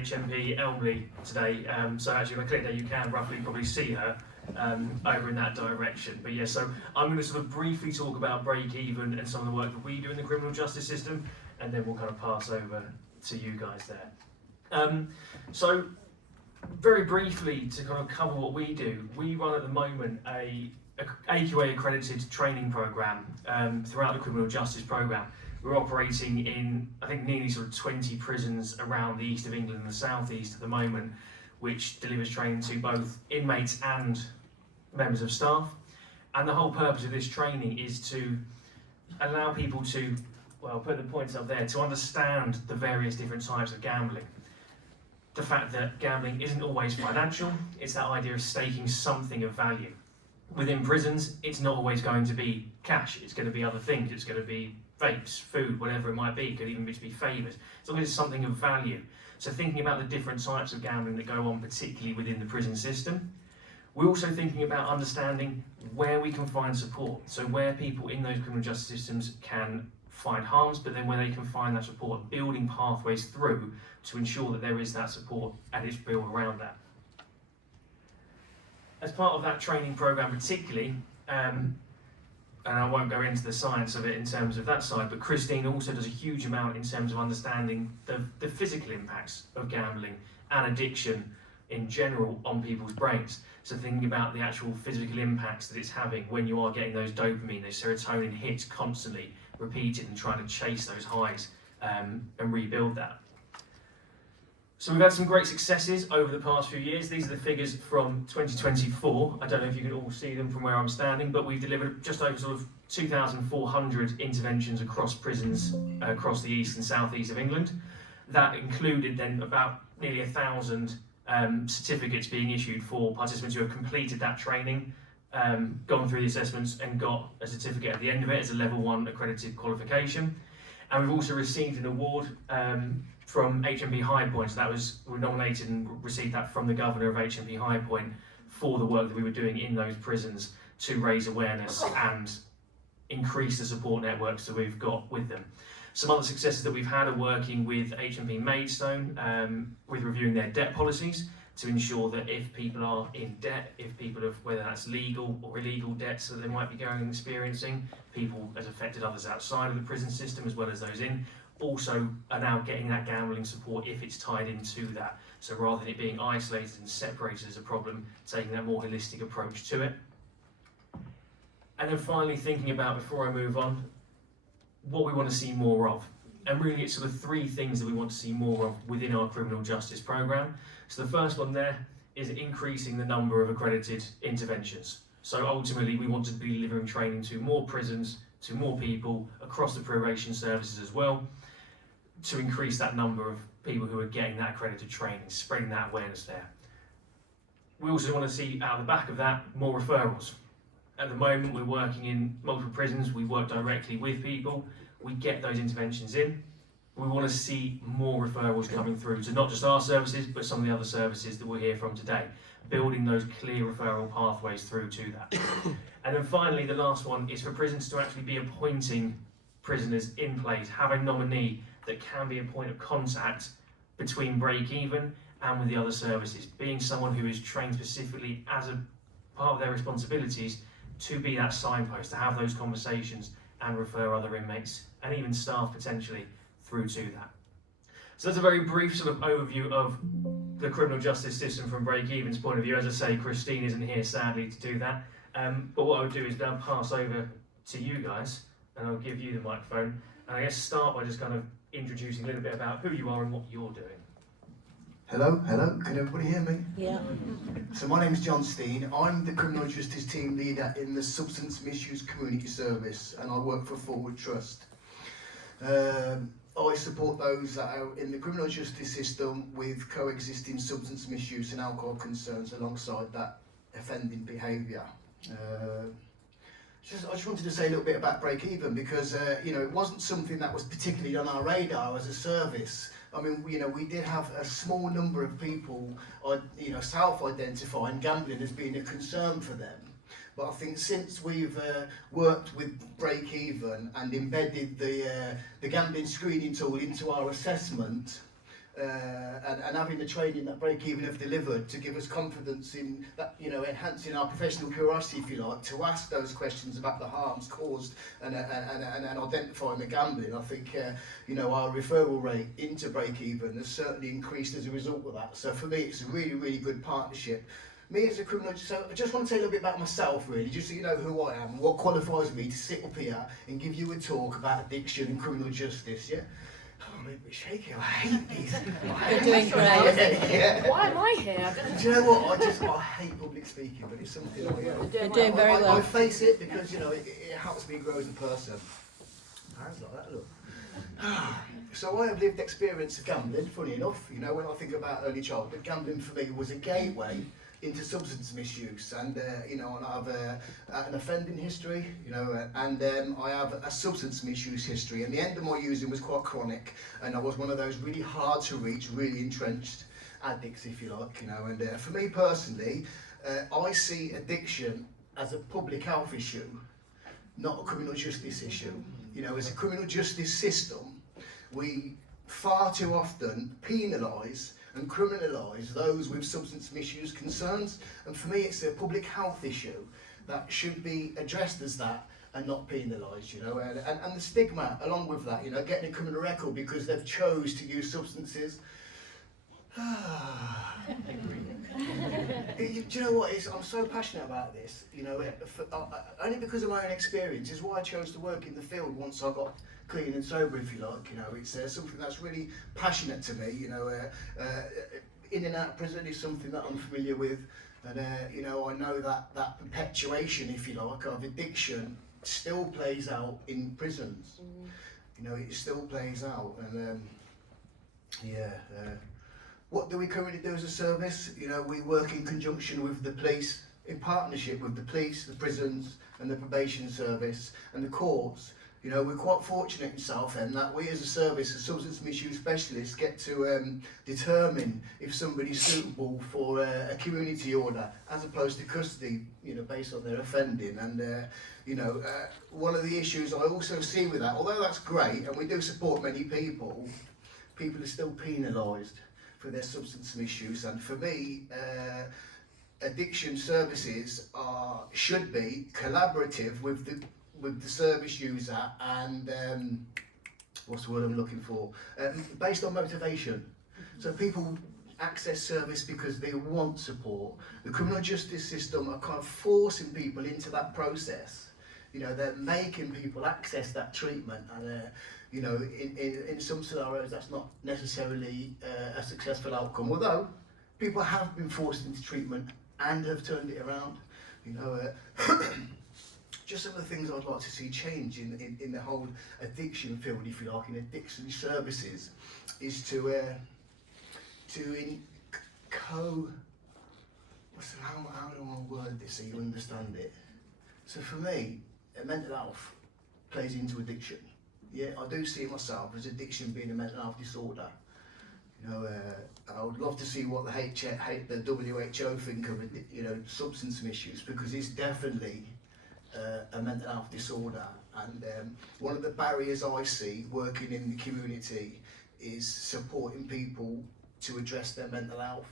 HMP Elmley today, so actually if I click there you can roughly probably see her over in that direction. But yeah, so I'm going to sort of briefly talk about Breakeven and some of the work that we do in the criminal justice system, and then we'll kind of pass over to you guys there. So very briefly to kind of cover what we do, we run at the moment a AQA accredited training program throughout the criminal justice program. We're operating in, I think, nearly sort of 20 prisons around the east of England and the southeast at the moment, which delivers training to both inmates and members of staff. And the whole purpose of this training is to allow people to, well, put the points up there, to understand the various different types of gambling. The fact that gambling isn't always financial, it's that idea of staking something of value. Within prisons, it's not always going to be cash, it's going to be other things, it's going to be vapes, food, whatever it might be, it could even be favours, as long as it's something of value. So thinking about the different types of gambling that go on, particularly within the prison system. We're also thinking about understanding where we can find support, so where people in those criminal justice systems can find harms, but then where they can find that support, building pathways through to ensure that there is that support and it's built around that. As part of that training program particularly, and I won't go into the science of it in terms of that side, but Christine also does a huge amount in terms of understanding the physical impacts of gambling and addiction in general on people's brains. So thinking about the actual physical impacts that it's having when you are getting those dopamine, those serotonin hits constantly, repeated, and trying to chase those highs and rebuild that. So we've had some great successes over the past few years. These are the figures from 2024. I don't know if you can all see them from where I'm standing, but we've delivered just over sort of 2,400 interventions across prisons across the east and southeast of England. That included then about nearly 1,000 certificates being issued for participants who have completed that training, gone through the assessments and got a certificate at the end of it as a level 1 accredited qualification. And we've also received an award from HMP High Point. So we were nominated and received that from the governor of HMP High Point for the work that we were doing in those prisons to raise awareness and increase the support networks that we've got with them. Some other successes that we've had are working with HMP Maidstone with reviewing their debt policies to ensure that if people are in debt, if people have, whether that's legal or illegal debts that they might be going and experiencing, people as affected others outside of the prison system as well as those in, also are now getting that gambling support if it's tied into that. So rather than it being isolated and separated as a problem, taking that more holistic approach to it. And then finally thinking about, before I move on, what we want to see more of. And really it's sort of 3 things that we want to see more of within our criminal justice programme. So the first one there is increasing the number of accredited interventions. So ultimately we want to be delivering training to more prisons, to more people across the probation services as well, to increase that number of people who are getting that accredited training, spreading that awareness there. We also want to see, out of the back of that, more referrals. At the moment, we're working in multiple prisons, we work directly with people, we get those interventions in. We want to see more referrals coming through to not just our services, but some of the other services that we'll hear from today, building those clear referral pathways through to that. And then finally, the last one is for prisons to actually be appointing prisoners in place, have a nominee that can be a point of contact between Breakeven and with the other services, being someone who is trained specifically as a part of their responsibilities to be that signpost, to have those conversations and refer other inmates and even staff potentially through to that. So that's a very brief sort of overview of the criminal justice system from Breakeven's point of view. As I say, Christine isn't here sadly to do that, but what I would do is now pass over to you guys and I'll give you the microphone, and I guess start by just kind of introducing a little bit about who you are and what you're doing. Hello, can everybody hear me? Yeah. So my name's John Stead. I'm the Criminal Justice Team Leader in the Substance Misuse Community Service, and I work for Forward Trust. I support those that are in the criminal justice system with coexisting substance misuse and alcohol concerns alongside that offending behaviour. I just wanted to say a little bit about Breakeven because it wasn't something that was particularly on our radar as a service. I mean, we did have a small number of people, self-identifying gambling as being a concern for them. But I think since we've worked with Breakeven and embedded the gambling screening tool into our assessment, and having the training that Breakeven have delivered to give us confidence in that, you know, enhancing our professional curiosity, if you like, to ask those questions about the harms caused and identifying the gambling. I think, you know, our referral rate into Breakeven has certainly increased as a result of that. So for me, it's a really, really good partnership. Me as a criminal, so I just want to tell you a little bit about myself, really, just so you know who I am and what qualifies me to sit up here and give you a talk about addiction and criminal justice, yeah? Oh, I'm a bit shaky. I hate these. You're doing great. Yeah. Why am I here? Do you know what? I hate public speaking, but it's something You're doing very well. I face it because, you know, it helps me grow as a person. Hands like that, look. So I have lived experience of gambling, funny enough. You know, when I think about early childhood, gambling for me was a gateway into substance misuse, and you know, and I have an offending history, you know, and I have a substance misuse history, and the end of my using was quite chronic, and I was one of those really hard to reach, really entrenched addicts, if you like, you know. And for me personally, I see addiction as a public health issue, not a criminal justice issue. You know, as a criminal justice system, we far too often penalise and criminalise those with substance misuse concerns, and for me it's a public health issue that should be addressed as that and not penalised, you know, and the stigma along with that, you know, getting a criminal record because they've chose to use substances. Do you know what? I'm so passionate about this, you know, only because of my own experience is why I chose to work in the field once I got clean and sober, if you like. You know, it's something that's really passionate to me, you know. In and out of prison is something that I'm familiar with, and you know, I know that perpetuation, if you like, of addiction still plays out in prisons. You know, it still plays out, and what do we currently do as a service? You know, we work in conjunction with the police, in partnership with the police, the prisons and the probation service and the courts. You know, we're quite fortunate in Southend that we as a service, as substance misuse specialists, get to determine if somebody's suitable for a community order as opposed to custody, you know, based on their offending. And, you know, one of the issues I also see with that, although that's great and we do support many people, people are still penalised for their substance misuse. And for me, addiction services should be collaborative with the service user and what's the word I'm looking for? Based on motivation. So people access service because they want support. The criminal justice system are kind of forcing people into that process. You know, they're making people access that treatment, and you know, in some scenarios that's not necessarily a successful outcome, although people have been forced into treatment and have turned it around. You know, just some of the things I'd like to see change in the whole addiction field, if you like, in addiction services, is how do I word this so you understand it? So for me, mental health plays into addiction. Yeah, I do see myself as addiction being a mental health disorder. You know, I would love to see what the WHO think of, you know, substance misuse, because it's definitely a mental health disorder. And one of the barriers I see working in the community is supporting people to address their mental health,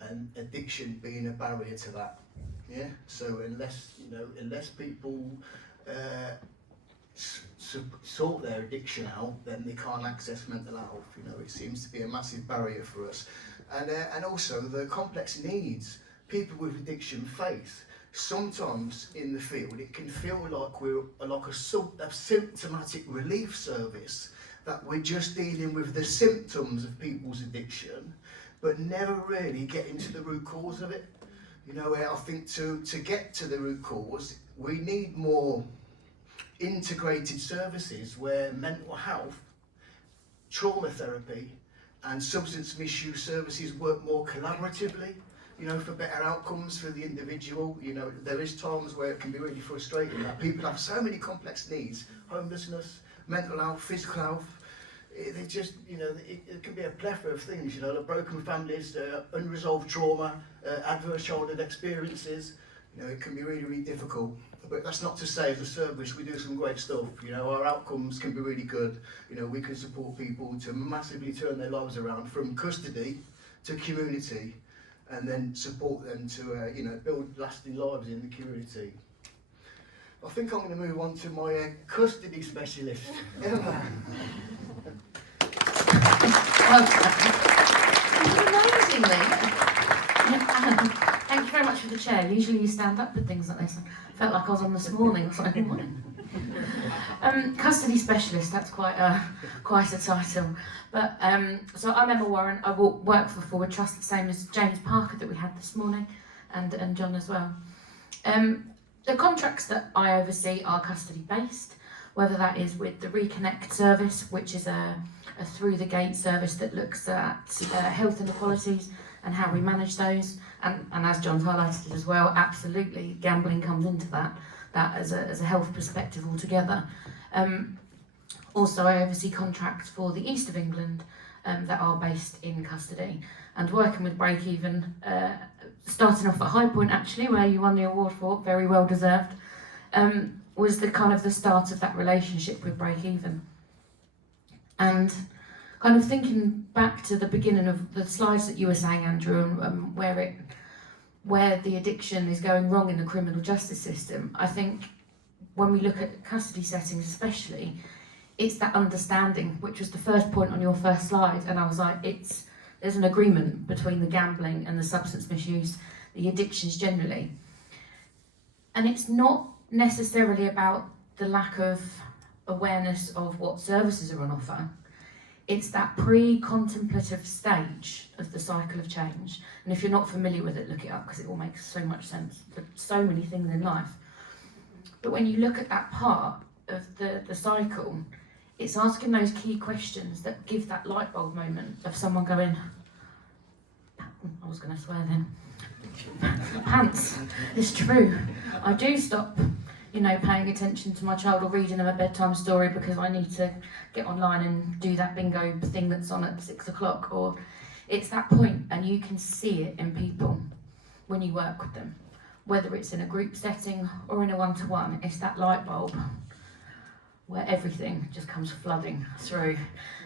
and addiction being a barrier to that. Yeah. So unless people sort their addiction out, then they can't access mental health. You know, it seems to be a massive barrier for us, and also the complex needs people with addiction face. Sometimes in the field, it can feel like we're like a symptomatic relief service, that we're just dealing with the symptoms of people's addiction, but never really getting to the root cause of it. You know, I think to get to the root cause, we need more integrated services where mental health, trauma therapy and substance misuse services work more collaboratively, you know, for better outcomes for the individual. You know, there is times where it can be really frustrating that people have so many complex needs: homelessness, mental health, physical health. They just, you know, it can be a plethora of things, you know, like broken families, unresolved trauma, adverse childhood experiences, You know, it can be really, really difficult. But that's not to say as a service we do some great stuff. You know, our outcomes can be really good. You know, we can support people to massively turn their lives around from custody to community, and then support them to, you know, build lasting lives in the community. I think I'm going to move on to my custody specialist, Emma. Amazingly. Thank you very much for the chair. Usually you stand up with things like this. I felt like I was on this morning. I was like, what? Custody specialist, that's quite a title. But so I'm Emma Warren. I work for Forward Trust, the same as James Parker that we had this morning, and John as well. The contracts that I oversee are custody based, whether that is with the Reconnect service, which is a through the gate service that looks at health inequalities and how we manage those, and as John's highlighted as well, absolutely gambling comes into that as a health perspective altogether. Also, I oversee contracts for the east of England that are based in custody, and working with Breakeven, starting off at High Point actually, where you won the award for, very well deserved, was the kind of the start of that relationship with Breakeven. And kind of thinking back to the beginning of the slides that you were saying, Andrew, and where the addiction is going wrong in the criminal justice system, I think when we look at custody settings especially, it's that understanding, which was the first point on your first slide, and I was like, there's an agreement between the gambling and the substance misuse, the addictions generally. And it's not necessarily about the lack of awareness of what services are on offer. It's that pre-contemplative stage of the cycle of change. And if you're not familiar with it, look it up, because it all makes so much sense for so many things in life. But when you look at that part of the cycle, it's asking those key questions that give that light bulb moment of someone going, I was going to swear then, pants, it's true. I do stop, paying attention to my child or reading them a bedtime story because I need to get online and do that bingo thing that's on at 6 o'clock, or it's that point, and you can see it in people when you work with them, whether it's in a group setting or in a one-to-one. It's that light bulb where everything just comes flooding through.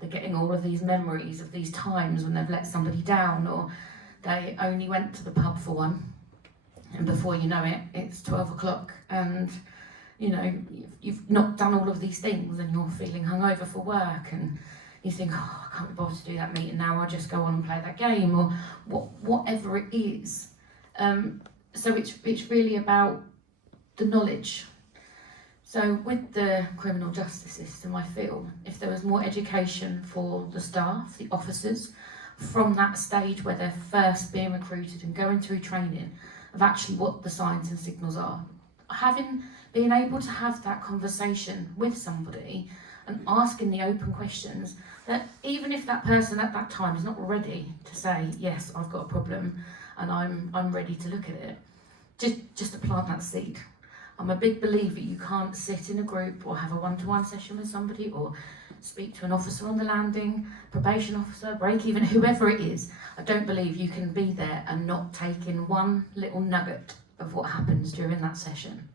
They're getting all of these memories of these times when they've let somebody down, or they only went to the pub for one, and before you know it, it's 12 o'clock, and you've not done all of these things, and you're feeling hungover for work, and you think, I can't be bothered to do that meeting now, I'll just go on and play that game, or whatever it is. So it's really about the knowledge. So with the criminal justice system, I feel if there was more education for the staff, the officers, from that stage where they're first being recruited and going through training of actually what the signs and signals are, being able to have that conversation with somebody and asking the open questions, that even if that person at that time is not ready to say, yes, I've got a problem and I'm ready to look at it, just to plant that seed. I'm a big believer you can't sit in a group or have a one-to-one session with somebody or speak to an officer on the landing, probation officer, Breakeven, whoever it is. I don't believe you can be there and not take in one little nugget of what happens during that session.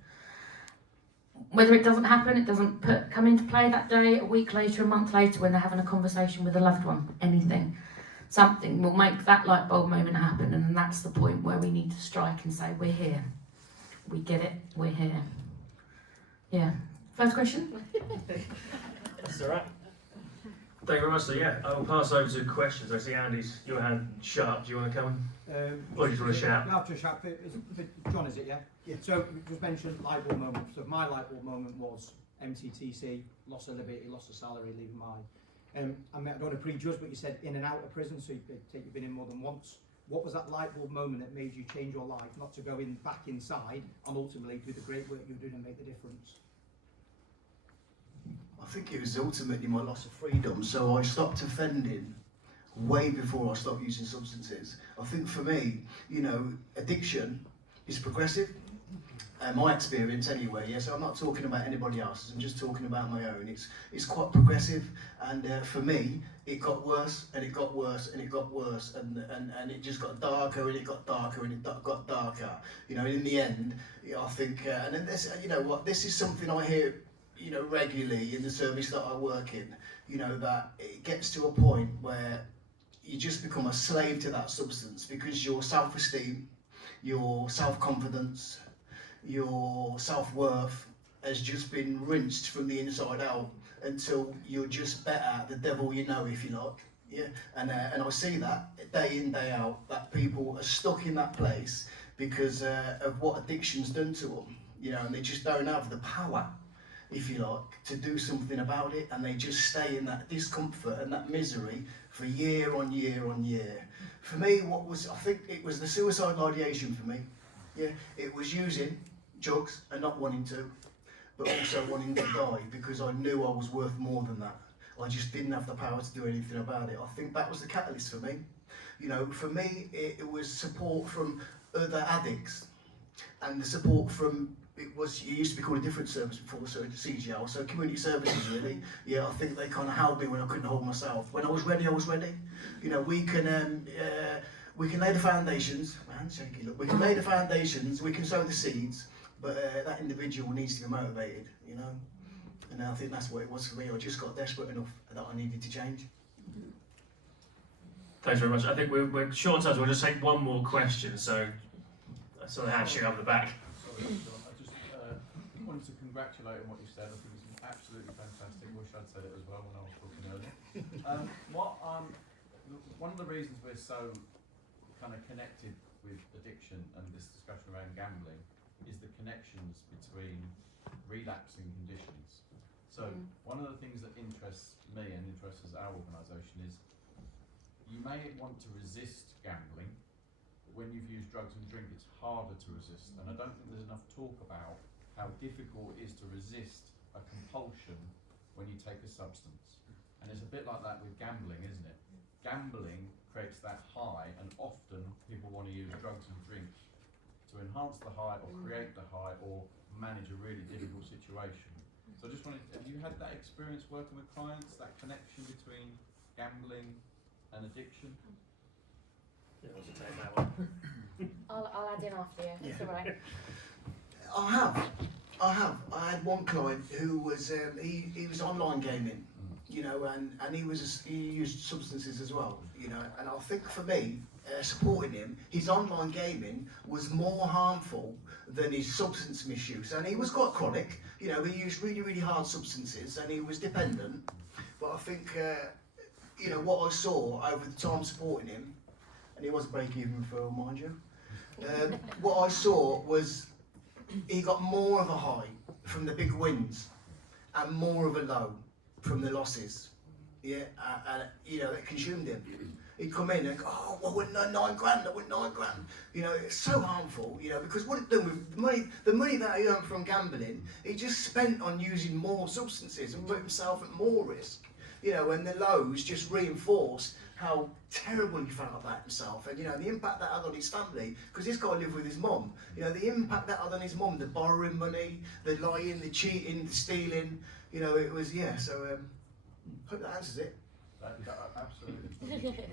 Whether it doesn't happen, it doesn't come into play that day, a week later, a month later, when they're having a conversation with a loved one, anything. Something will make that light bulb moment happen, and that's the point where we need to strike and say, we're here. We get it, we're here. Yeah. First question? That's all right. Thank you very much. So I will pass over to questions. I see Andy's, your hand sharp. Do you want to come? Or do you want to shout? No, just shout. John, is it, yeah? Yeah. So, you just mentioned light bulb moment. So, my light bulb moment was MTTC, loss of liberty, loss of salary, leaving mine. I don't want to prejudge, but you said in and out of prison, so you've been in more than once. What was that light bulb moment that made you change your life, not to go back inside and ultimately do the great work you're doing and make the difference? I think it was ultimately my loss of freedom. So I stopped offending way before I stopped using substances. I think for me, addiction is progressive. My experience anyway, yeah, so I'm not talking about anybody else's, I'm just talking about my own. It's quite progressive, and for me, it got worse, and it got worse, and it got worse, and it just got darker, and it got darker, and it got darker. You know, in the end, I think, and then this, you know what, this is something I hear, you know, regularly in the service that I work in, you know, that it gets to a point where you just become a slave to that substance, because your self-esteem, your self-confidence, your self-worth has just been rinsed from the inside out until you're just better the devil you know, if you like. Yeah, and I see that day in, day out, that people are stuck in that place because of what addiction's done to them, you know, and they just don't have the power, if you like, to do something about it, and they just stay in that discomfort and that misery for year on year on year. For me, I think it was the suicidal ideation for me. Yeah, it was using drugs and not wanting to, but also wanting to die because I knew I was worth more than that. I just didn't have the power to do anything about it. I think that was the catalyst for me. You know, for me, it was support from other addicts, and the support from, it used to be called a different service before, so CGL, so community services really. Yeah, I think they kind of held me when I couldn't hold myself. When I was ready, I was ready. You know, we can lay the foundations, man, shaky look, we can lay the foundations, we can sow the seeds, but that individual needs to be motivated, you know. And I think that's what it was for me. I just got desperate enough that I needed to change. Thanks very much. I think we're short on time, so we'll just take one more question. So I saw the hand shoot up the back. Sorry, John. I just wanted to congratulate on what you said. I think it's absolutely fantastic. Wish I'd said it as well when I was talking earlier. One of the reasons we're so kind of connected with addiction and this discussion around gambling is the connections between relapsing conditions. So one of the things that interests me and interests our organisation is you may want to resist gambling, but when you've used drugs and drink, it's harder to resist. And I don't think there's enough talk about how difficult it is to resist a compulsion when you take a substance. And it's a bit like that with gambling, isn't it? Gambling creates that high, and often people want to use drugs and drink to enhance the high or create the high or manage a really difficult situation. So I just wanted, have you had that experience working with clients, that connection between gambling and addiction? Yeah, I'll just take that one. I'll add in after you. It's all right. I have. I had one client who was he was online gaming, you know, and he used substances as well, you know. And I think for me, supporting him, his online gaming was more harmful than his substance misuse. And he was quite chronic, you know. He used really, really hard substances, and he was dependent. But I think, you know, what I saw over the time supporting him, and he was a break-even referral, mind you. What I saw was he got more of a high from the big wins and more of a low from the losses. Yeah, and you know, it consumed him. He'd come in and go, oh, well, I won 9 grand, I won 9 grand. You know, it's so harmful, you know, because what it done with the money that he earned from gambling, he just spent on using more substances and put himself at more risk. You know, and the lows just reinforced how terrible he felt about himself, and you know, the impact that had on his family, because this guy lived with his mum. You know, the impact that had on his mum, the borrowing money, the lying, the cheating, the stealing. You know, it was, yeah. So hope that answers it. Absolutely.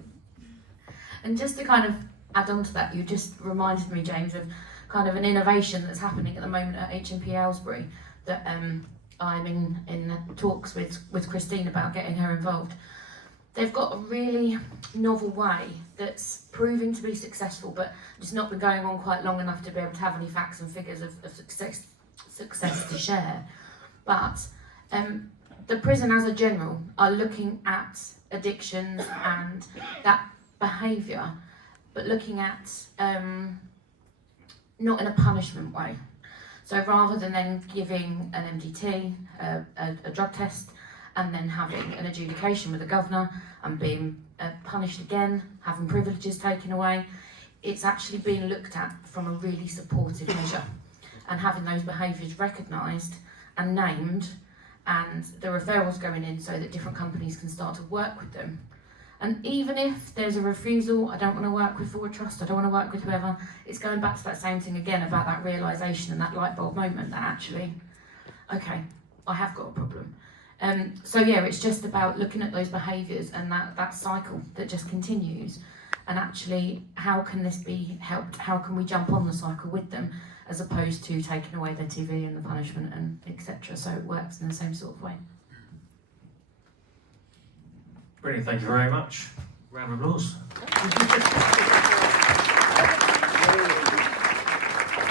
And just to kind of add on to that, you just reminded me, James, of kind of an innovation that's happening at the moment at HMP Aylesbury that I'm in talks with Christine about getting her involved. They've got a really novel way that's proving to be successful, but it's not been going on quite long enough to be able to have any facts and figures of success to share. But the prison as a general are looking at addictions and that behaviour, but looking at not in a punishment way. So rather than then giving an MDT, a drug test, and then having an adjudication with the governor and being punished again, having privileges taken away, it's actually being looked at from a really supportive measure and having those behaviours recognised and named, and the referrals going in so that different companies can start to work with them And even if there's a refusal, I don't want to work with Forward Trust, I don't want to work with whoever, it's going back to that same thing again about that realisation and that light bulb moment that actually, okay, I have got a problem. So yeah, it's just about looking at those behaviours and that cycle that just continues, and actually how can this be helped? How can we jump on the cycle with them, as opposed to taking away their TV and the punishment and etc. So it works in the same sort of way. Brilliant, thank you very much. Round of applause.